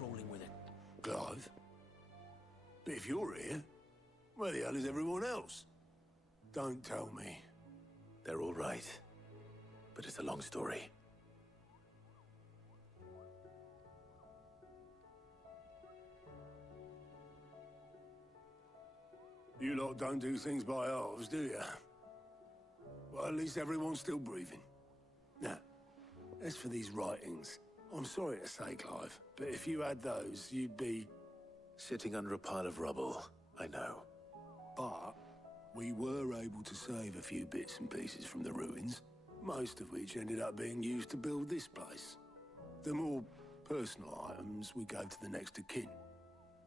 crawling with it. Clive? But if you're here, where the hell is everyone else? Don't tell me. They're all right. But it's a long story. You lot don't do things by halves, do you? Well, at least everyone's still breathing. Now, as for these writings, I'm sorry to say, Clive, but if you had those, you'd be... Sitting under a pile of rubble, I know. But we were able to save a few bits and pieces from the ruins, most of which ended up being used to build this place. The more personal items we gave to the next of kin.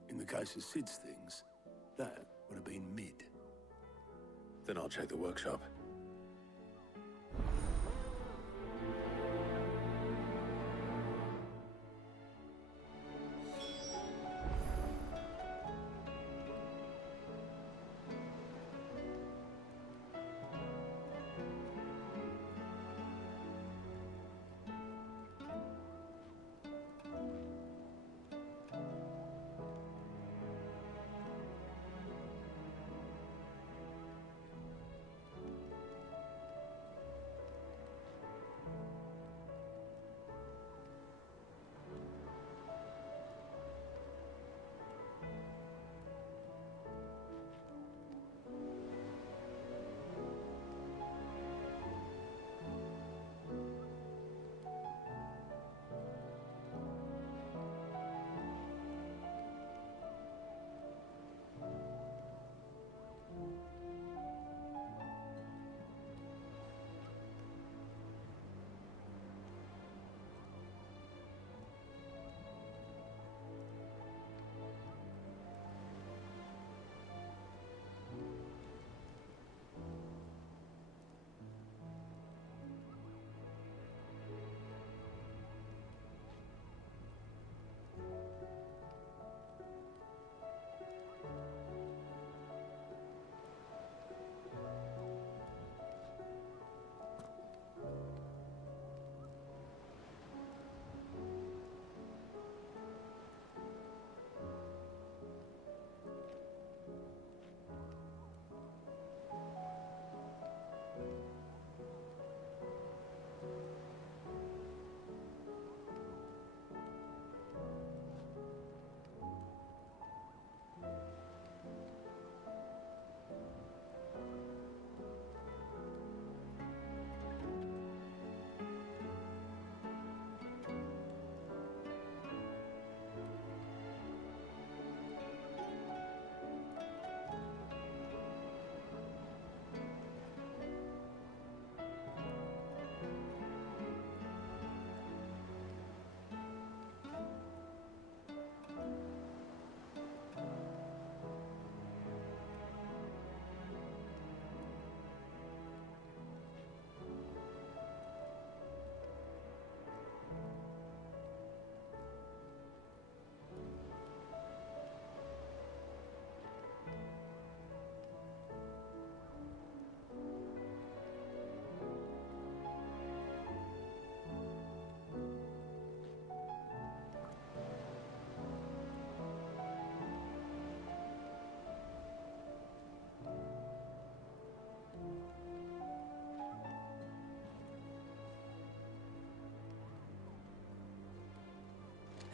In the case of Sid's things, that would have been mid. Then I'll check the workshop.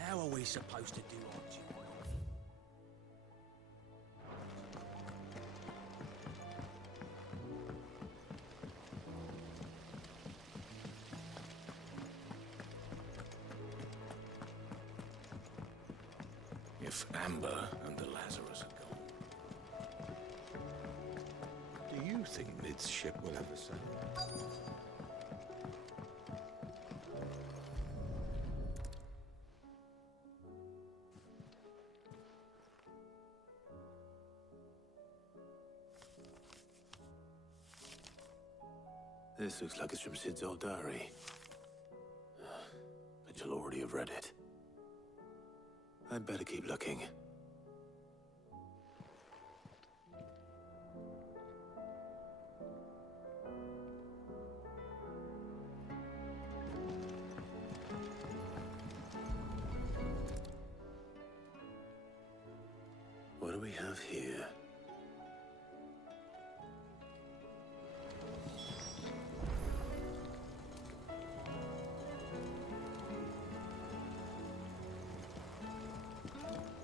How are we supposed to do our job? If Amber and the Lazarus are gone, do you think Mid's ship will ever sail? This looks like it's from Sid's old diary. But you'll already have read it. I'd better keep looking. do we have here?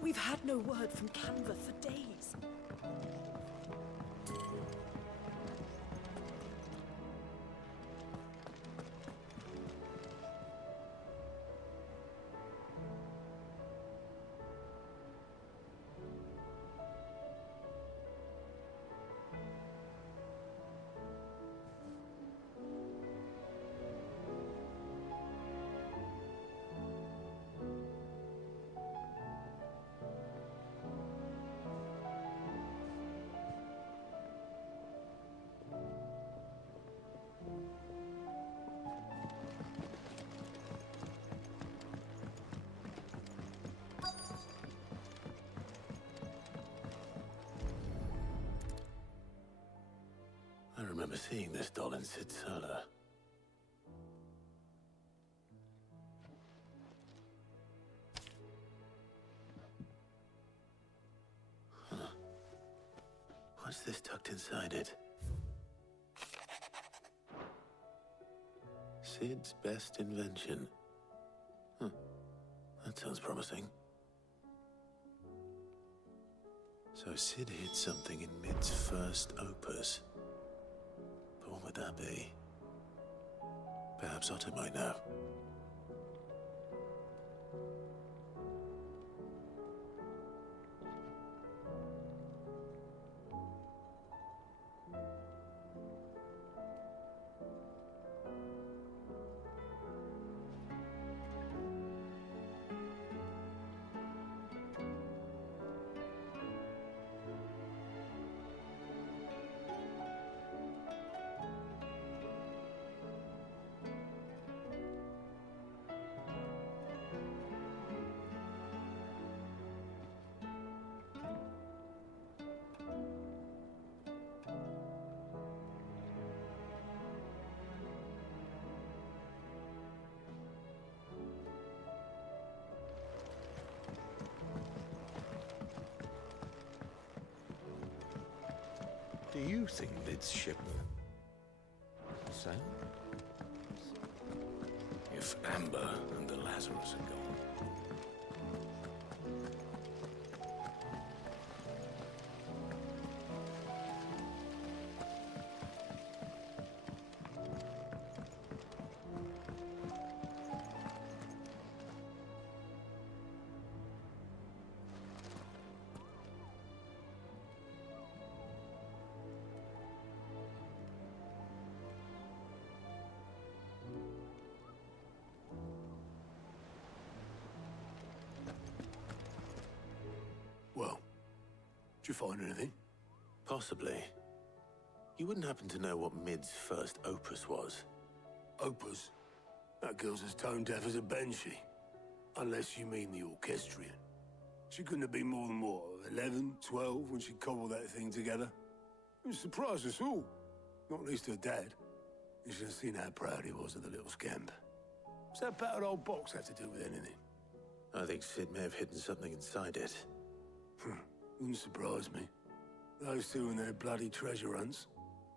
We've had no word from Canva for days. I remember seeing this doll in Sid's cellar. Huh. What's this tucked inside it? Sid's best invention. Huh. That sounds promising. So Sid hid something in Mid's first opus. But what would that be? Perhaps Otto might know. Do you think Lid's ship sail? If Amber and the Lazarus are gone. Well, did you find anything? Possibly. You wouldn't happen to know what Mid's first opus was? Opus? That girl's as tone deaf as a banshee. Unless you mean the orchestrion. She couldn't have been more than, what, 11, 12 when she cobbled that thing together? It surprised us all. Not least her dad. You should have seen how proud he was of the little scamp. What's that battered old box have to do with anything? I think Sid may have hidden something inside it. Wouldn't surprise me. Those two and their bloody treasure hunts.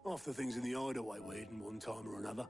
Half the things in the hideaway were hidden one time or another.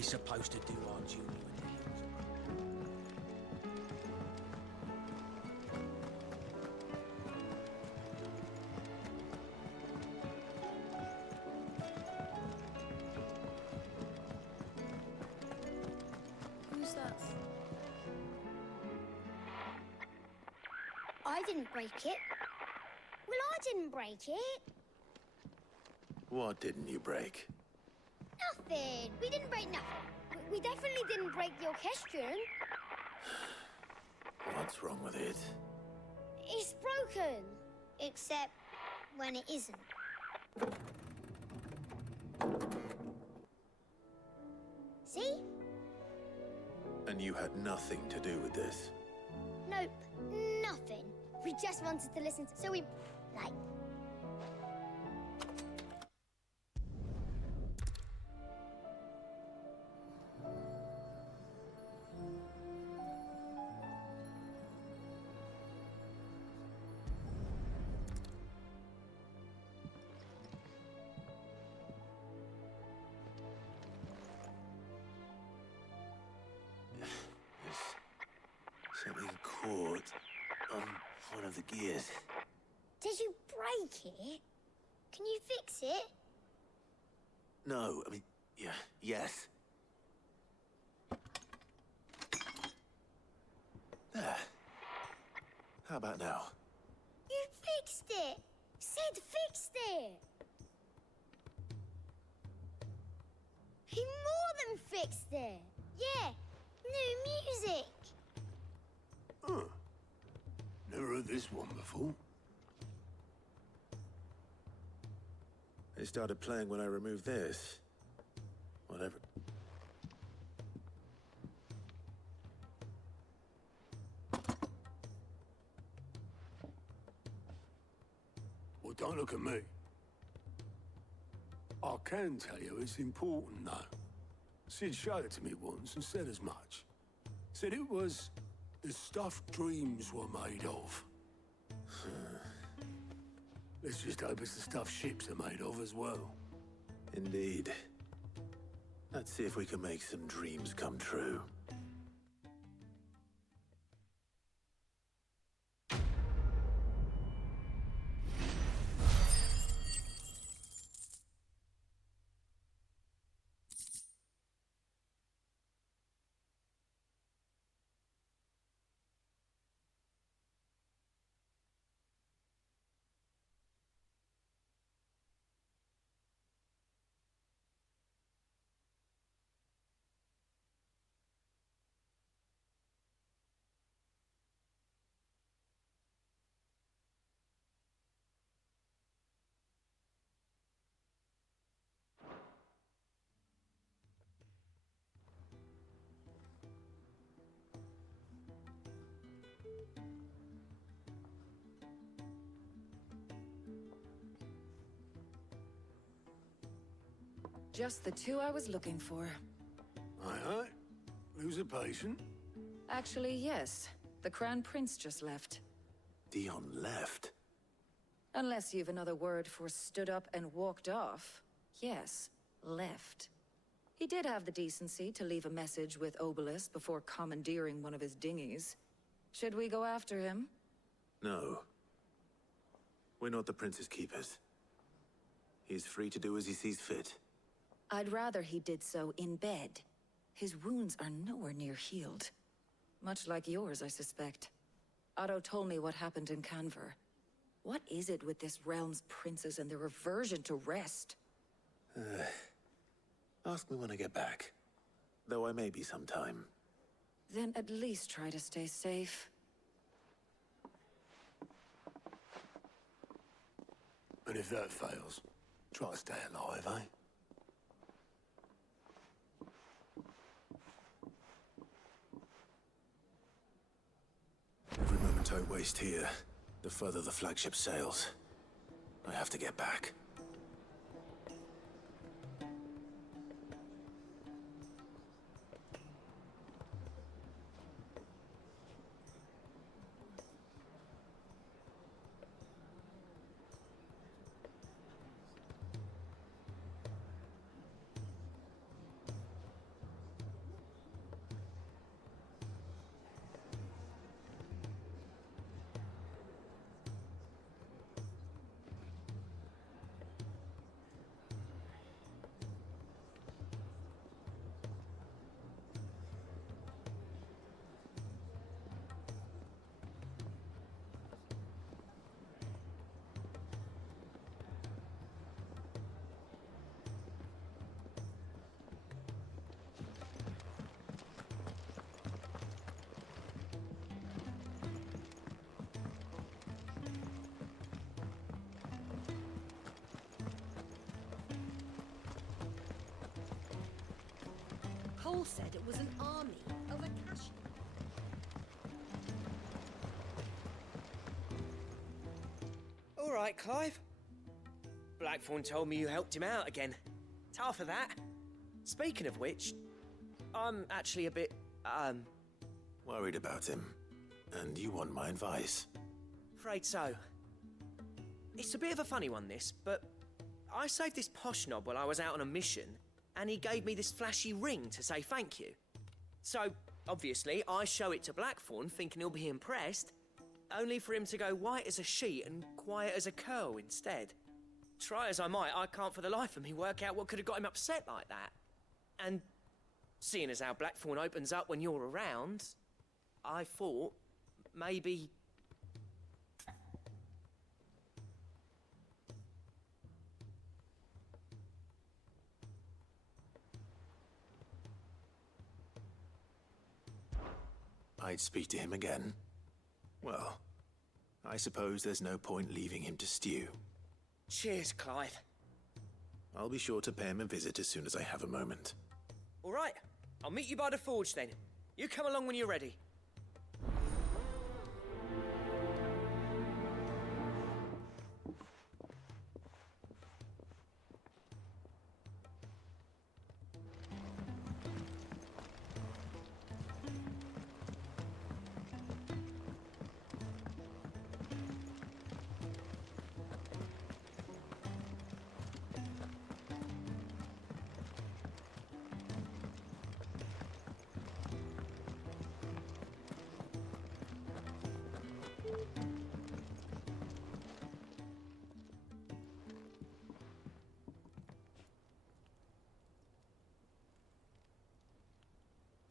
we supposed to do our duty with the hills? Who's that? I didn't break it. Well, I didn't break it. What didn't you break? Nothing. We didn't break nothing. We definitely didn't break the orchestrion. What's wrong with it? It's broken. Except when it isn't. See? And you had nothing to do with this? Nope. Nothing. We just wanted to listen to... So we... like... Something caught on one of the gears. Did you break it? Can you fix it? No, I mean, yeah, yes. There. How about now? You fixed it! Sid fixed it! He more than fixed it! Yeah, new music! Huh. Never heard this one before. They started playing when I removed this. Whatever. Well, don't look at me. I can tell you it's important, though. Sid showed it to me once and said as much. Said it was the stuff dreams were made of. Let's just hope it's the stuff ships are made of as well. Indeed. Let's see if we can make some dreams come true. Just the two I was looking for. Aye, aye. Who's a patient? Actually, yes. The Crown Prince just left. Dion left. Unless you've another word for stood up and walked off. Yes, left. He did have the decency to leave a message with Obelisk before commandeering one of his dinghies. Should we go after him? No. We're not the Prince's keepers. He's free to do as he sees fit. I'd rather he did so in bed. His wounds are nowhere near healed. Much like yours, I suspect. Otto told me what happened in Canver. What is it with this realm's princes and their aversion to rest? Ask me when I get back. Though I may be sometime. Then at least try to stay safe. And if that fails, try to stay alive, eh? Every moment I waste here, the further the flagship sails. I have to get back. Paul said it was an army of Akashi. All right, Clive. Blackthorn told me you helped him out again. Tough for that. Speaking of which, I'm actually a bit, Worried about him. And you want my advice? afraid so. It's a bit of a funny one, this, but I saved this posh knob while I was out on a mission, and he gave me this flashy ring to say thank you. So, obviously, I show it to Blackthorn, thinking he'll be impressed, only for him to go white as a sheet and quiet as a curl instead. Try as I might, I can't for the life of me work out what could have got him upset like that. And seeing as how Blackthorn opens up when you're around, I thought maybe... I'd speak to him again. Well, I suppose there's no point leaving him to stew. Cheers, Clive. I'll be sure to pay him a visit as soon as I have a moment. All right, I'll meet you by the forge then. You come along when you're ready.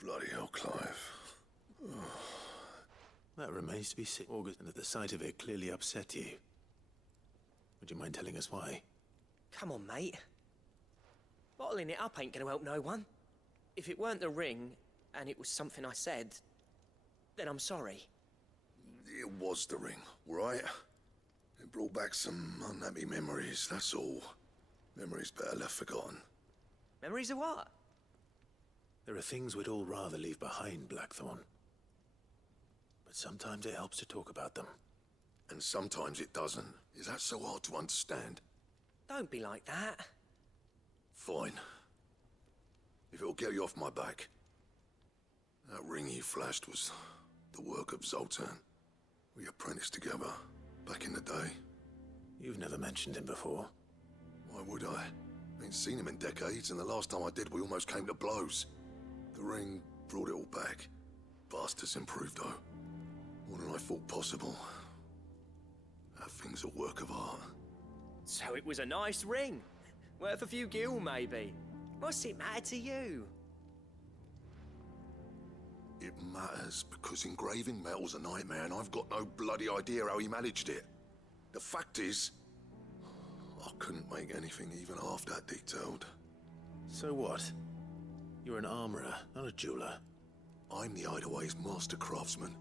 Bloody hell, Clive. That remains to be seen. August, and at the sight of it clearly upset you. Would you mind telling us why? Come on, mate. Bottling it up ain't gonna help no one. If it weren't the ring, and it was something I said, then I'm sorry. It was the ring, right? It brought back some unhappy memories, that's all. Memories better left forgotten. Memories of what? There are things we'd all rather leave behind, Blackthorn. But sometimes it helps to talk about them. And sometimes it doesn't. Is that so hard to understand? Don't be like that. Fine. If it'll get you off my back. That ring you flashed was the work of Zoltan. We apprenticed together, back in the day. You've never mentioned him before. Why would I? Ain't seen him in decades, and the last time I did, we almost came to blows. The ring brought it all back. Bastards improved, though. More than I thought possible. That thing's a work of art. So it was a nice ring. Worth a few gil, maybe. What's it matter to you? It matters because engraving metal's a nightmare, and I've got no bloody idea how he managed it. The fact is, I couldn't make anything even half that detailed. So what? You're an armorer, not a jeweler. I'm the Hideaway's master craftsman.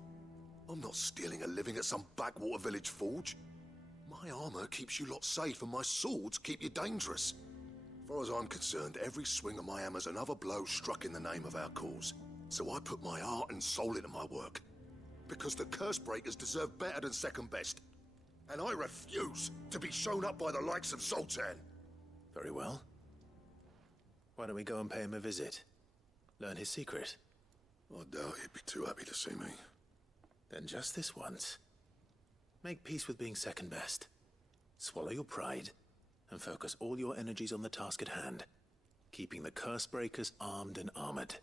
I'm not stealing a living at some backwater village forge. My armor keeps you lot safe, and my swords keep you dangerous. As far as I'm concerned, every swing of my hammer's another blow struck in the name of our cause. So I put my heart and soul into my work. Because the curse breakers deserve better than second best. And I refuse to be shown up by the likes of Zoltan. Very well. Why don't we go and pay him a visit? Learn his secret. I doubt he'd be too happy to see me. Then just this once. Make peace with being second best. Swallow your pride, and focus all your energies on the task at hand. Keeping the curse breakers armed and armored.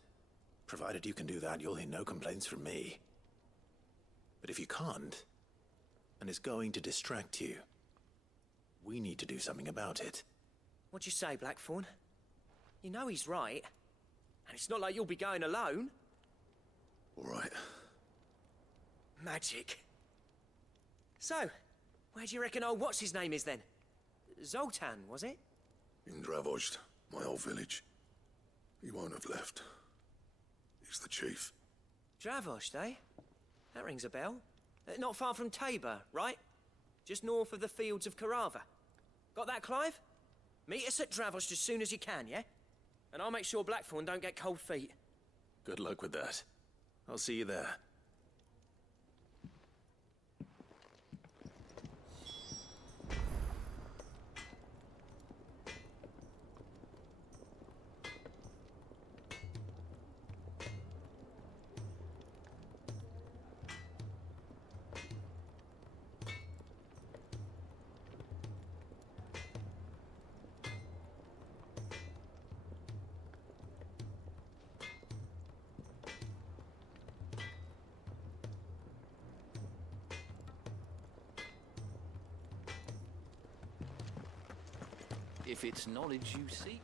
Provided you can do that, you'll hear no complaints from me. But if you can't, and it's going to distract you, we need to do something about it. What'd you say, Blackthorn? You know he's right. And it's not like you'll be going alone. All right. Magic. So, where do you reckon old what's-his-name is then? Zoltan, was it? In Dravozd, my old village. He won't have left. He's the chief. Dravozd, eh? That rings a bell. Not far from Tabor, right? Just north of the fields of Carava. Got that, Clive? Meet us at Dravozd as soon as you can, yeah? And I'll make sure Blackthorn don't get cold feet. Good luck with that. I'll see you there. If it's knowledge you seek.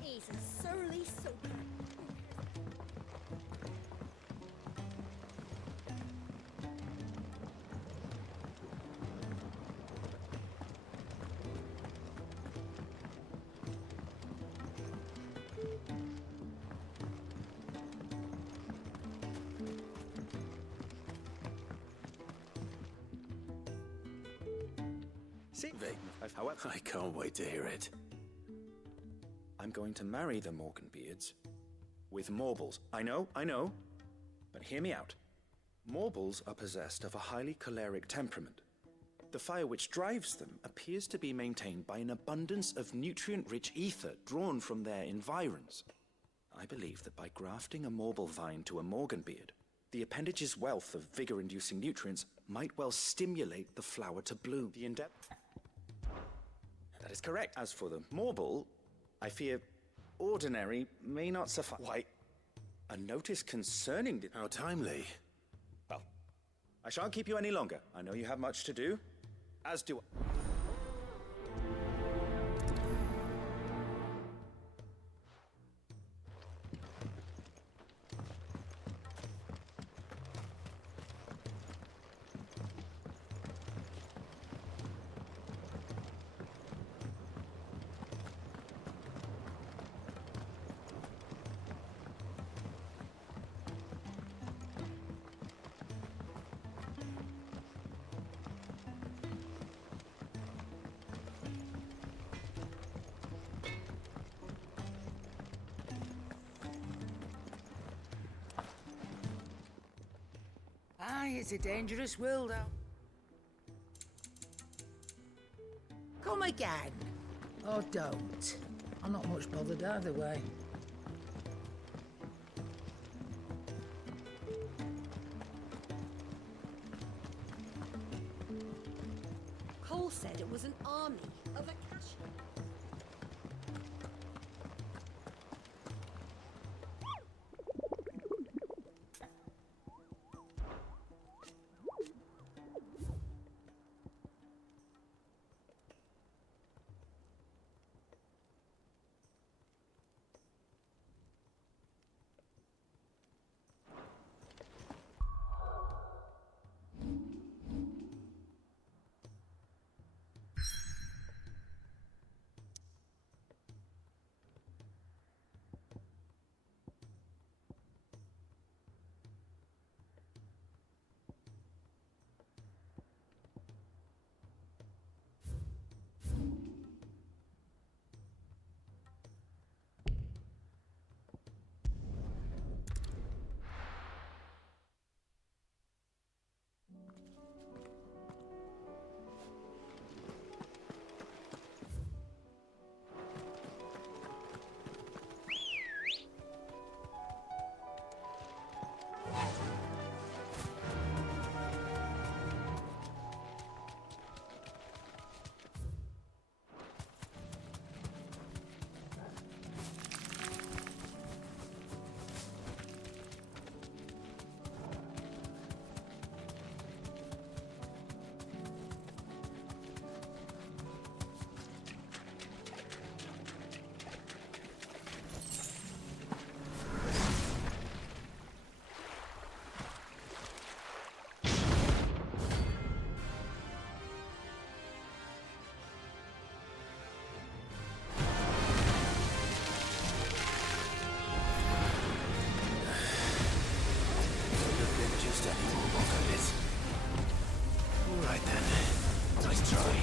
He's a surly soaker. See, I can't wait to hear it. I'm going to marry the Morganbeards with Morbles. I know, but hear me out. Morbles are possessed of a highly choleric temperament. The fire which drives them appears to be maintained by an abundance of nutrient-rich ether drawn from their environs. I believe that by grafting a Morble vine to a Morganbeard, the appendage's wealth of vigor-inducing nutrients might well stimulate the flower to bloom. That is correct. As for the Morble, I fear ordinary may not suffice. Why, a notice concerning the... How timely. Well, I shan't keep you any longer. I know you have much to do, as do I. Aye, it's a dangerous world out. Come again. Or don't. I'm not much bothered either way. Cole said it was an army of Akashi. Nice try.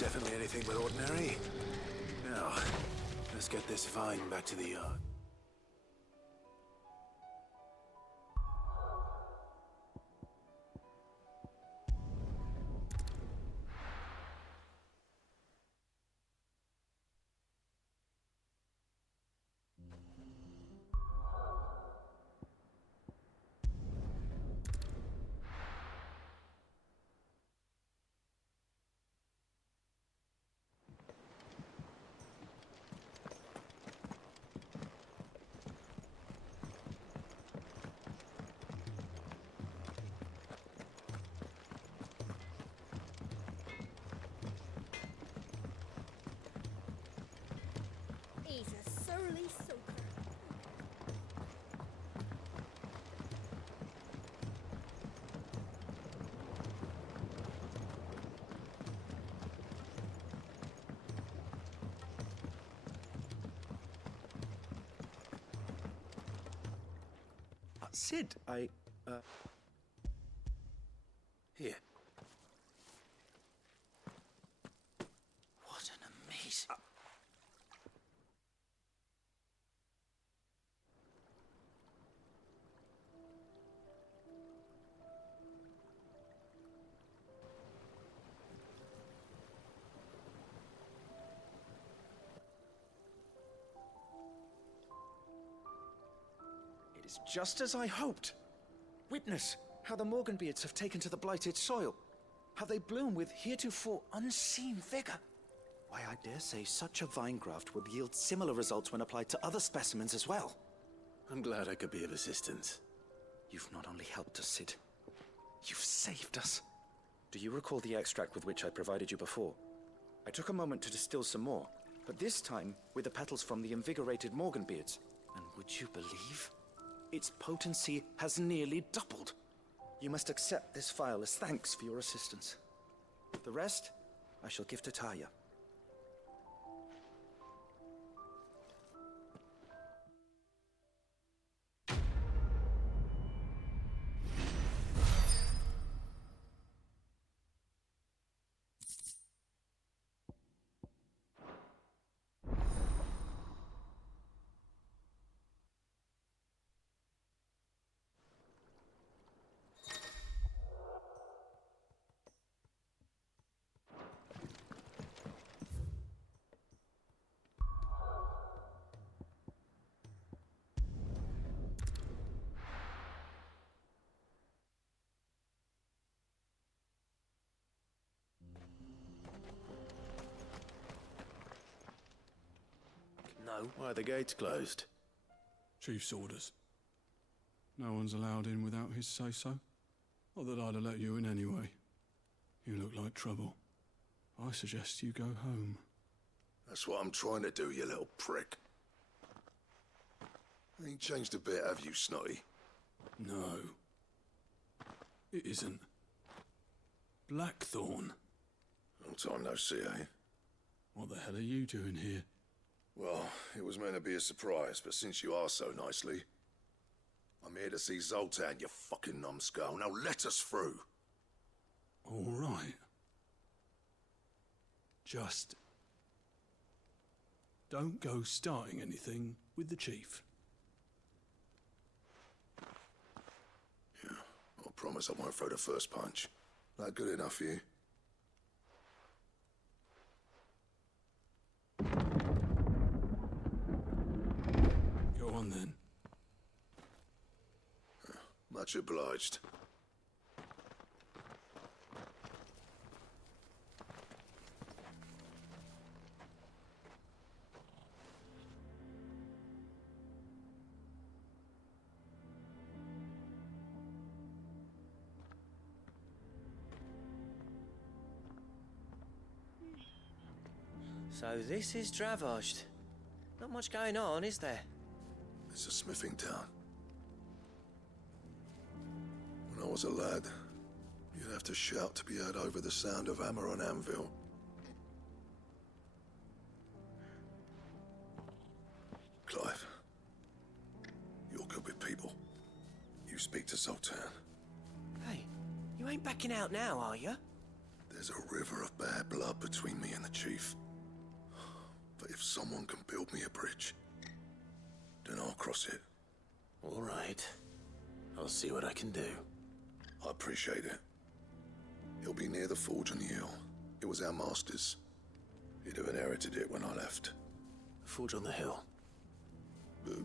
Definitely anything but ordinary. Now, Let's get this vine back to the yard. He's a surly soaker. Sid, Here. What an amazing... It is just as I hoped. Witness how the Morganbeards have taken to the blighted soil. How they bloom with heretofore unseen vigor. Why, I dare say such a vine graft would yield similar results when applied to other specimens as well. I'm glad I could be of assistance. You've not only helped us, Sid, you've saved us. Do you recall the extract with which I provided you before? I took a moment to distill some more, but this time with the petals from the invigorated Morganbeards. And would you believe? Its potency has nearly doubled. You must accept this vial as thanks for your assistance. The rest, I shall give to Taya. No. Why are the gates closed? Chief's orders. No one's allowed in without his say-so. Not that I'd have let you in anyway. You look like trouble. I suggest you go home. That's what I'm trying to do, you little prick. Ain't changed a bit, have you, Snotty? No. It isn't. Blackthorn. Long time no see, eh? What the hell are you doing here? Well, it was meant to be a surprise, but since you are so nicely, I'm here to see Zoltan, you fucking numbskull. Now let us through. All right. Just don't go starting anything with the chief. Yeah, I promise I won't throw the first punch. That good enough for you? Go on then. Much obliged. So this is Dravaged. Not much going on, is there? It's a smithing town. When I was a lad, you'd have to shout to be heard over the sound of hammer on anvil. Clive, you're good with people. You speak to Zoltan. Hey, you ain't backing out now, are you? There's a river of bad blood between me and the chief. But If someone can build me a bridge, then I'll cross it. All right. I'll see what I can do. I appreciate it. It'll be near the forge on the hill. It was our master's. He'd have inherited it when I left. Forge on the hill.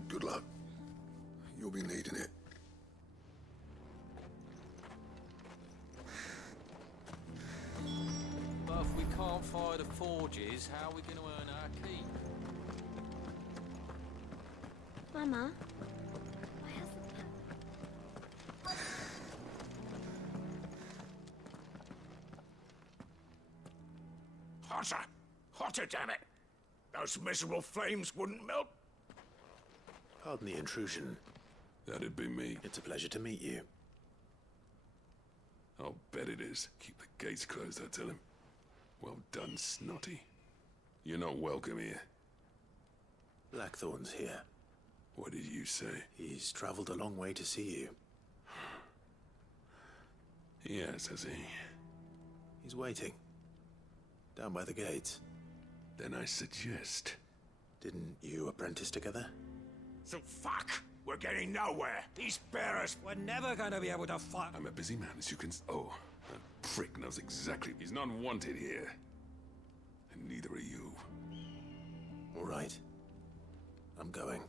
Good luck. You'll be needing it. But if we can't fire the forges, how are we going to earn our keep? Mama, Hotter! Hotter, damn it! Those miserable flames wouldn't melt. Pardon the intrusion. That'd be me. It's a pleasure to meet you. I'll bet it is. Keep the gates closed, I tell him. Well done, Snotty. You're not welcome here. Blackthorn's here. What did you say? He's traveled a long way to see you. Yes, has he? He's waiting. Down by the gates. Then I suggest... Didn't you apprentice together? So fuck! We're getting nowhere. These bearers, we're never gonna be able to fight. I'm a busy man, as you can... Oh, that prick knows exactly. He's not wanted here. And neither are you. All right. I'm going.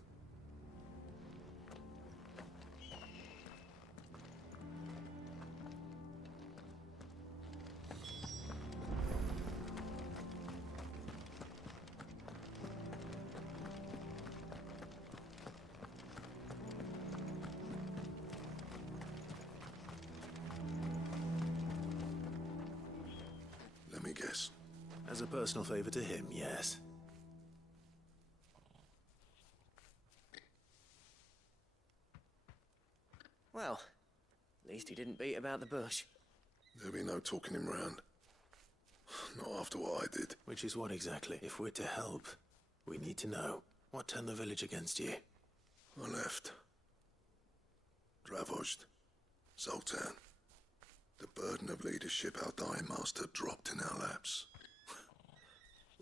Let me guess. As a personal favor to him, yes. Well, at least he didn't beat about the bush. There'll be no talking him round. Not after what I did. Which is what exactly? If we're to help, we need to know. What turned the village against you? I left. Dravozd. Zoltan. The burden of leadership our dying master dropped in our laps.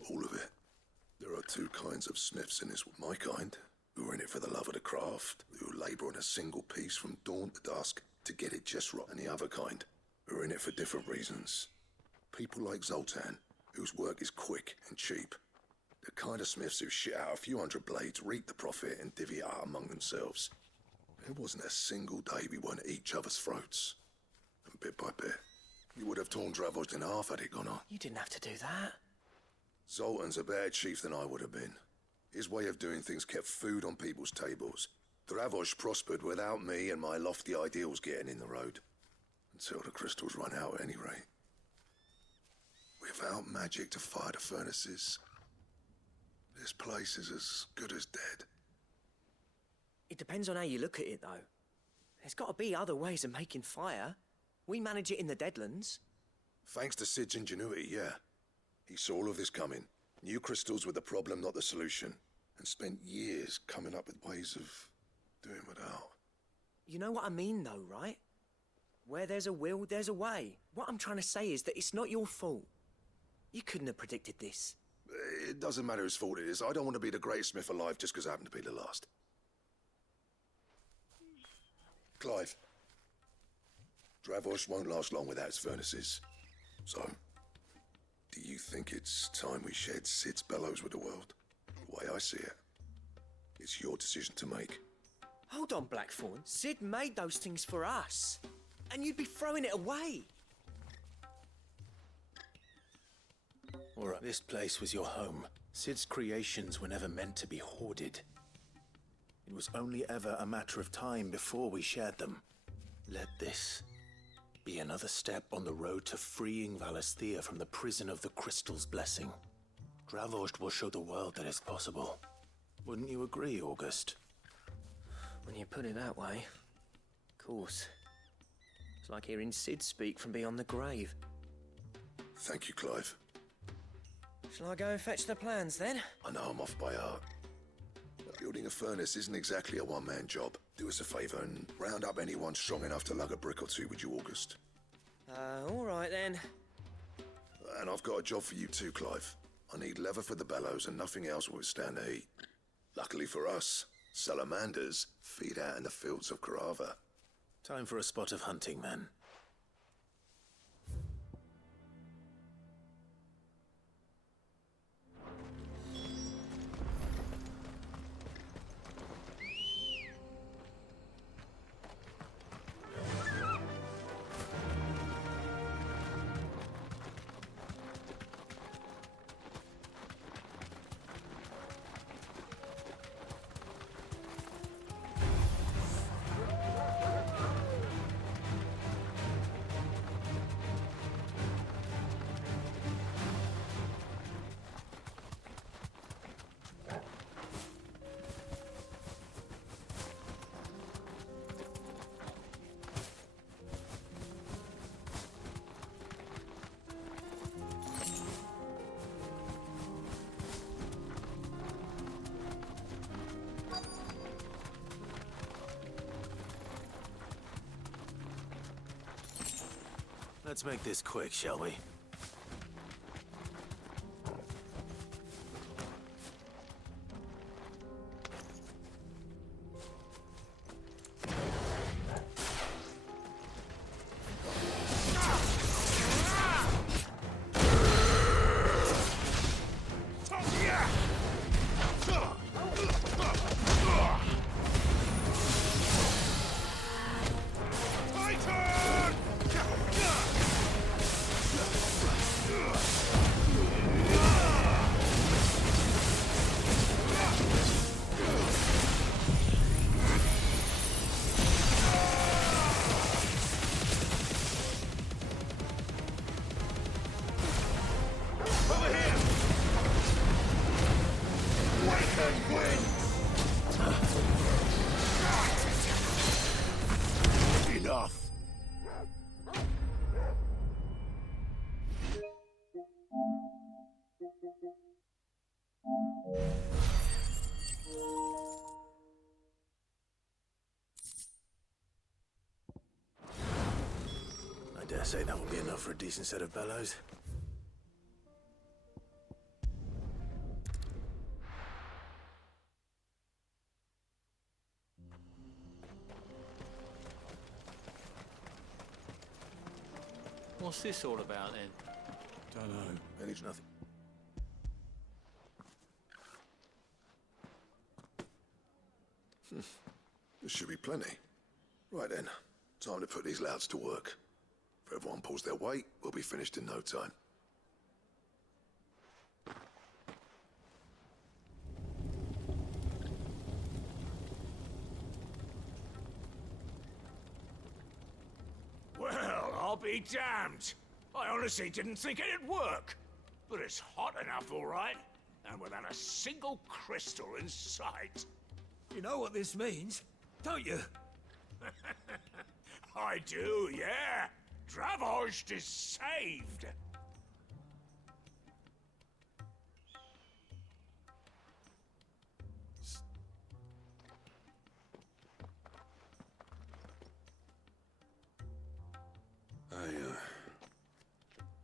All of it. There are two kinds of smiths in this. My kind, who are in it for the love of the craft, who labour on a single piece from dawn to dusk to get it just right. And the other kind, who are in it for different reasons. People like Zoltan, whose work is quick and cheap. The kind of smiths who shit out a few hundred blades, reap the profit, and divvy it out among themselves. There wasn't a single day we weren't at each other's throats. And bit by bit, you would have torn Dravozd in half had it gone on. You didn't have to do that. Zoltan's a better chief than I would have been. His way of doing things kept food on people's tables. Dravozd prospered without me and my lofty ideals getting in the road. Until the crystals run out at any rate. Without magic to fire the furnaces, this place is as good as dead. It depends on how you look at it, though. There's got to be other ways of making fire. We manage it in the Deadlands. Thanks to Sid's ingenuity, yeah. He saw all of this coming. Knew crystals were the problem, not the solution. And spent years coming up with ways of doing without. You know what I mean, though, right? Where there's a will, there's a way. What I'm trying to say is that it's not your fault. You couldn't have predicted this. It doesn't matter whose fault it is. I don't want to be the greatest smith alive just because I happen to be the last. Clive. Dravozd won't last long without its furnaces. So, do you think it's time we shared Sid's bellows with the world? The way I see it, it's your decision to make. Hold on, Blackthorn. Sid made those things for us. And you'd be throwing it away. All right, this place was your home. Sid's creations were never meant to be hoarded. It was only ever a matter of time before we shared them. Let this be another step on the road to freeing Valisthea from the prison of the Crystal's blessing. Dravozd will show the world that it's possible. Wouldn't you agree, August? When you put it that way, of course. It's like hearing Sid speak from beyond the grave. Thank you, Clive. Shall I go and fetch the plans, then? I know I'm off by heart. But building a furnace isn't exactly a one-man job. Do us a favour and round up anyone strong enough to lug a brick or two, would you, August? All right, then. And I've got a job for you too, Clive. I need leather for the bellows and nothing else will withstand the heat. Luckily for us, salamanders feed out in the fields of Carava. Time for a spot of hunting, men. Let's make this quick, shall we? Enough. I dare say that will be enough for a decent set of bellows. What's this all about then? Don't know. Manage nothing. This should be plenty. Right then, time to put these louds to work. If everyone pulls their weight, we'll be finished in no time. Well, I'll be damned. I honestly didn't think it'd work. But it's hot enough, all right. And without a single crystal in sight. You know what this means, don't you? I do, yeah. Dravost is saved.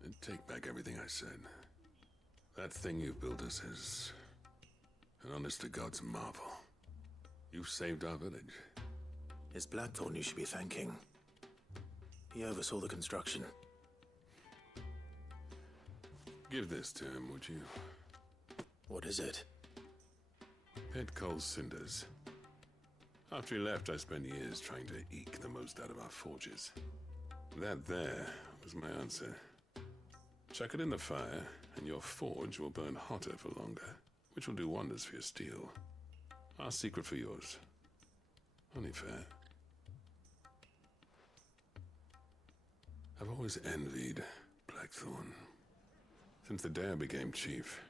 I'd take back everything I said. That thing you built us is an honest-to-God's marvel. You saved our village. It's Blackthorn you should be thanking. He oversaw the construction. Give this to him, would you? What is it? Pet Cole's cinders. After he left, I spent years trying to eke the most out of our forges. That there was my answer. Chuck it in the fire, and your forge will burn hotter for longer, which will do wonders for your steel. Our secret for yours. Only fair. I've always envied Blackthorn. Since the day I became chief,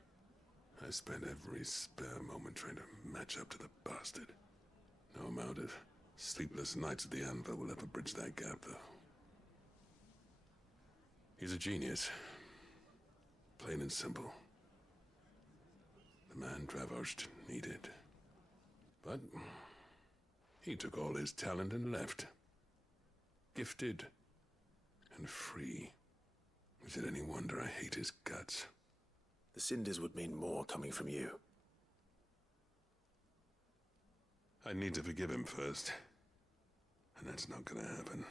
I spent every spare moment trying to match up to the bastard. No amount of sleepless nights at the anvil will ever bridge that gap, though. He's a genius. Plain and simple. The man Dravost needed. But he took all his talent and left. Gifted and free. Is it any wonder I hate his guts? The cinders would mean more coming from you. I need to forgive him first. And that's not gonna happen.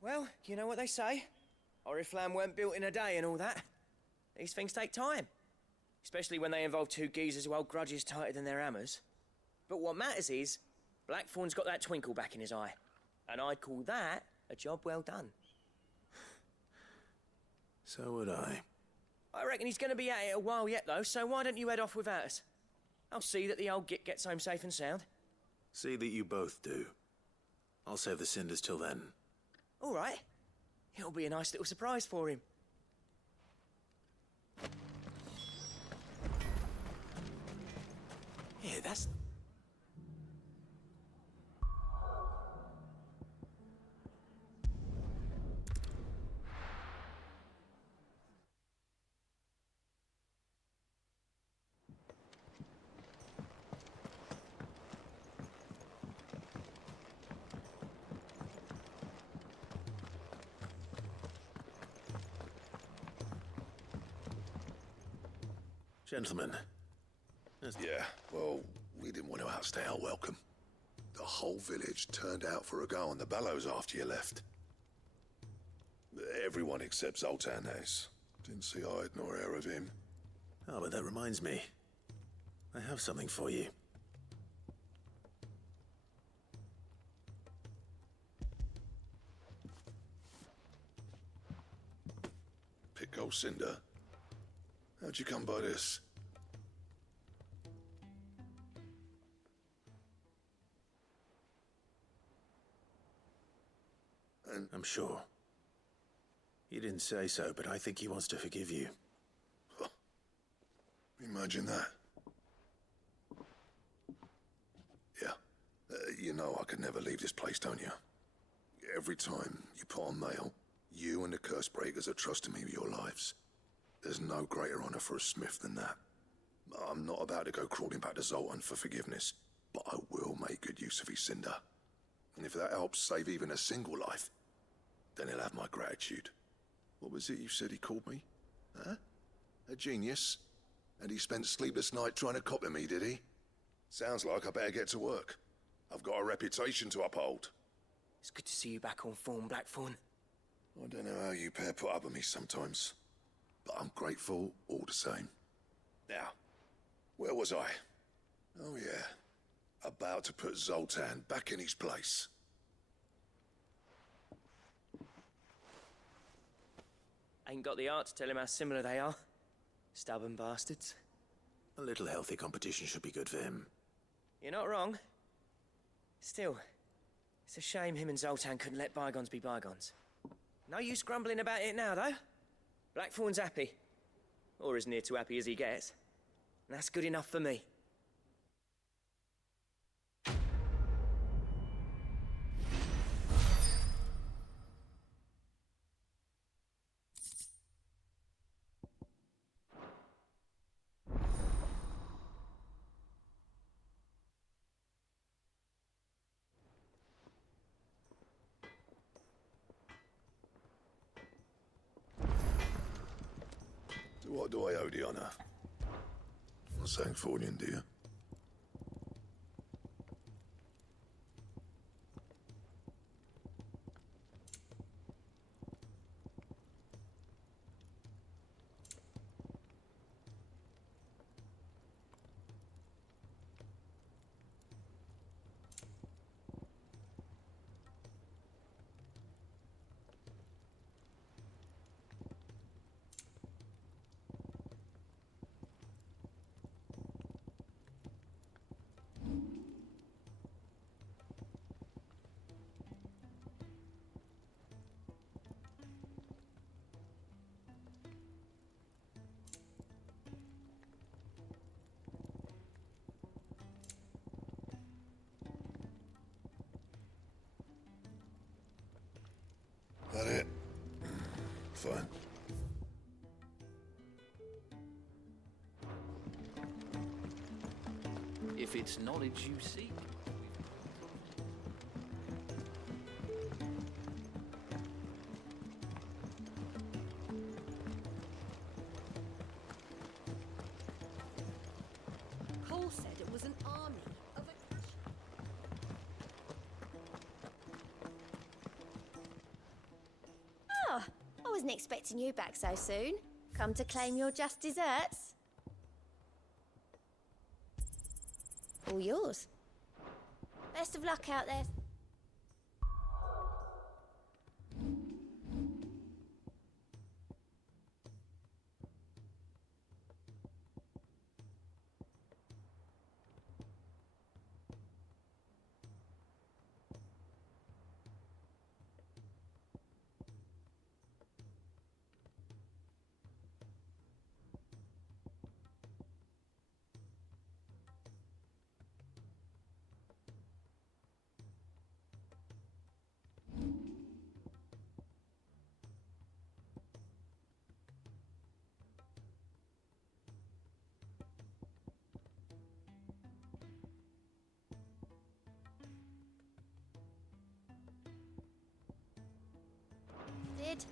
Well, you know what they say. Oriflamme weren't built in a day and all that. These things take time. Especially when they involve two geezers who hold grudges tighter than their hammers. But what matters is, Blackthorn's got that twinkle back in his eye. And I'd call that a job well done. So would I. I reckon he's gonna be at it a while yet, though, so why don't you head off without us? I'll see that the old git gets home safe and sound. See that you both do. I'll save the cinders till then. All right. It'll be a nice little surprise for him. Yeah, that's... Gentlemen. Yeah, well, we didn't want to outstay our welcome. The whole village turned out for a go on the bellows after you left. Everyone except Zoltan has. Didn't see hide nor hair of him. Oh, but that reminds me. I have something for you. Pico Cinder. How'd you come by this? And I'm sure. He didn't say so, but I think he wants to forgive you. Huh. Imagine that. Yeah. You know I could never leave this place, don't you? Every time you put on mail, you and the curse breakers are trusting me with your lives. There's no greater honor for a smith than that. I'm not about to go crawling back to Zoltan for forgiveness, but I will make good use of his cinder. And if that helps save even a single life, then he'll have my gratitude. What was it you said he called me? Huh? A genius? And he spent sleepless night trying to copy me, did he? Sounds like I better get to work. I've got a reputation to uphold. It's good to see you back on form, Blackthorn. I don't know how you pair put up with me sometimes, but I'm grateful all the same. Now, where was I? Oh yeah, about to put Zoltan back in his place. Ain't got the art to tell him how similar they are. Stubborn bastards. A little healthy competition should be good for him. You're not wrong. Still, it's a shame him and Zoltan couldn't let bygones be bygones. No use grumbling about it now, though. Blackthorn's happy. Or as near to happy as he gets. And that's good enough for me. What do I owe the honor? Not saying Fordian, do you? That it? Fine. If it's knowledge you seek. Cole said it was an army of Oh, I wasn't expecting you back so soon. Come to claim your just desserts? All yours. Best of luck out there. Did